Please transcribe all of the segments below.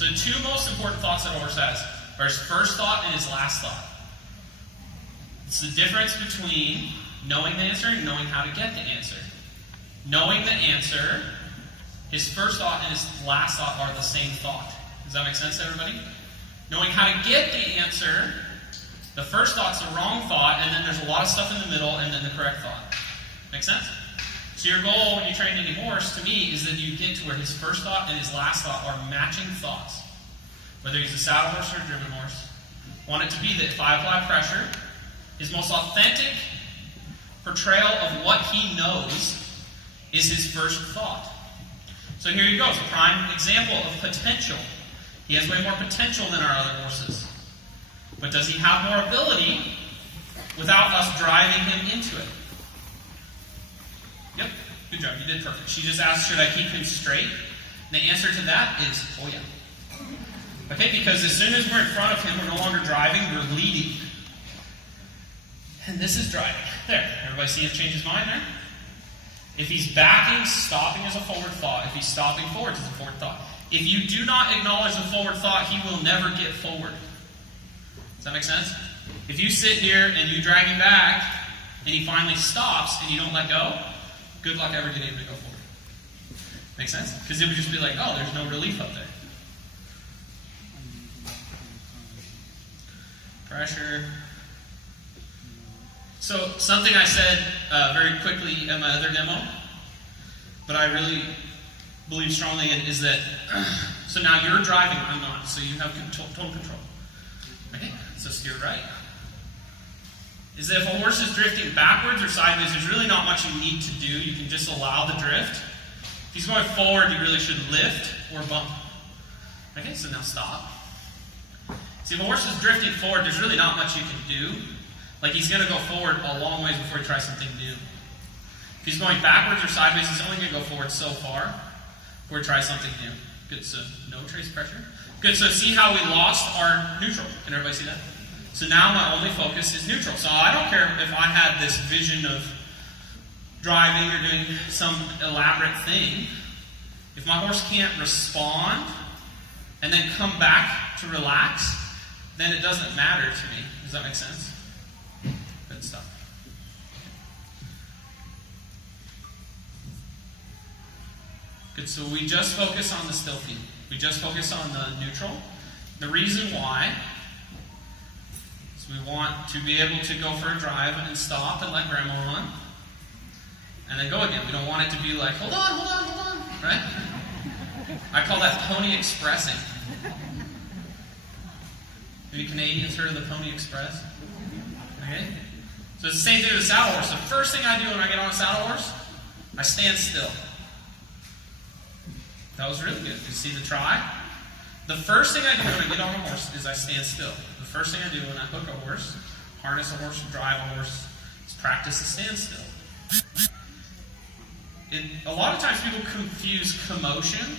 So the two most important thoughts that a horse has are his first thought and his last thought. It's the difference between knowing the answer and knowing how to get the answer. Knowing the answer, his first thought and his last thought are the same thought. Does that make sense to everybody? Knowing how to get the answer, the first thought's the wrong thought, and then there's a lot of stuff in the middle, and then the correct thought. Make sense? So your goal when you train any horse, to me, is that you get to where his first thought and his last thought are matching thoughts. Whether he's a saddle horse or a driven horse. I want it to be that if I apply pressure, his most authentic portrayal of what he knows is his first thought. So here he goes, a prime example of potential. He has way more potential than our other horses. But does he have more ability without us driving him into it? Yep, good job, you did perfect. She just asked, should I keep him straight? And the answer to that is, oh yeah. Okay, because as soon as we're in front of him, we're no longer driving, we're leading. And this is driving. There, everybody see him change his mind there? If he's backing, stopping is a forward thought. If he's stopping forward, it's a forward thought. If you do not acknowledge the forward thought, he will never get forward. Does that make sense? If you sit here and you drag him back, and he finally stops, and you don't let go, good luck ever getting him to go forward. Make sense? Because it would just be like, oh, there's no relief up there. Pressure. So, something I said very quickly in my other demo, but I really believe strongly in, is that, so now you're driving, I'm not, so you have total control. Okay, so steer right. Is that if a horse is drifting backwards or sideways, there's really not much you need to do. You can just allow the drift. If he's going forward, you really should lift or bump. Okay, so now stop. See, if a horse is drifting forward, there's really not much you can do. Like, he's going to go forward a long ways before he tries something new. If he's going backwards or sideways, he's only going to go forward so far before he tries something new. Good, so no trace pressure. Good, so see how we lost our neutral. Can everybody see that? So now my only focus is neutral. So I don't care if I had this vision of driving or doing some elaborate thing. If my horse can't respond and then come back to relax, then it doesn't matter to me. Does that make sense? Good stuff. Good, so we just focus on the still feet. We just focus on the neutral. The reason why is we want to be able to go for a drive and stop and let grandma run. And then go again. We don't want it to be like, hold on, hold on, hold on. Right? I call that pony expressing. Maybe Canadians heard of the Pony Express? Okay? So it's the same thing with a saddle horse. The first thing I do when I get on a saddle horse, I stand still. That was really good. You see the try? The first thing I do when I get on a horse is I stand still. The first thing I do when I hook a horse, harness a horse, drive a horse, is practice to stand still. A lot of times people confuse commotion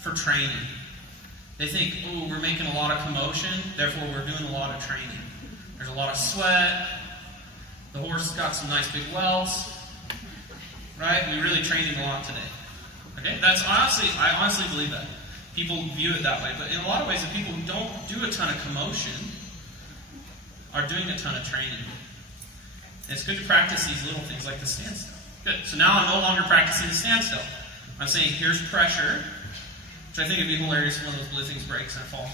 for training. They think, oh, we're making a lot of commotion, therefore we're doing a lot of training. There's a lot of sweat. The horse has got some nice big welts. Right? We're really training a lot today. Okay? I honestly believe that. People view it that way. But in a lot of ways, the people who don't do a ton of commotion are doing a ton of training. And it's good to practice these little things like the standstill. Good. So now I'm no longer practicing the standstill. I'm saying, here's pressure, which I think would be hilarious when one of those blue things breaks and I fall.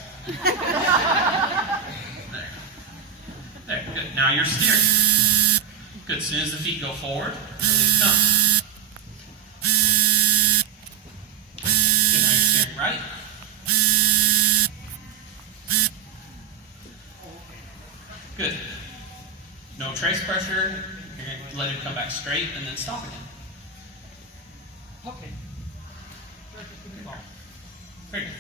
There, good. Now you're steering. Good. As soon as the feet go forward, release thumb. Good. Now you're steering right. Good. No trace pressure. You're going to let him come back straight and then stop again. Okay. Very good.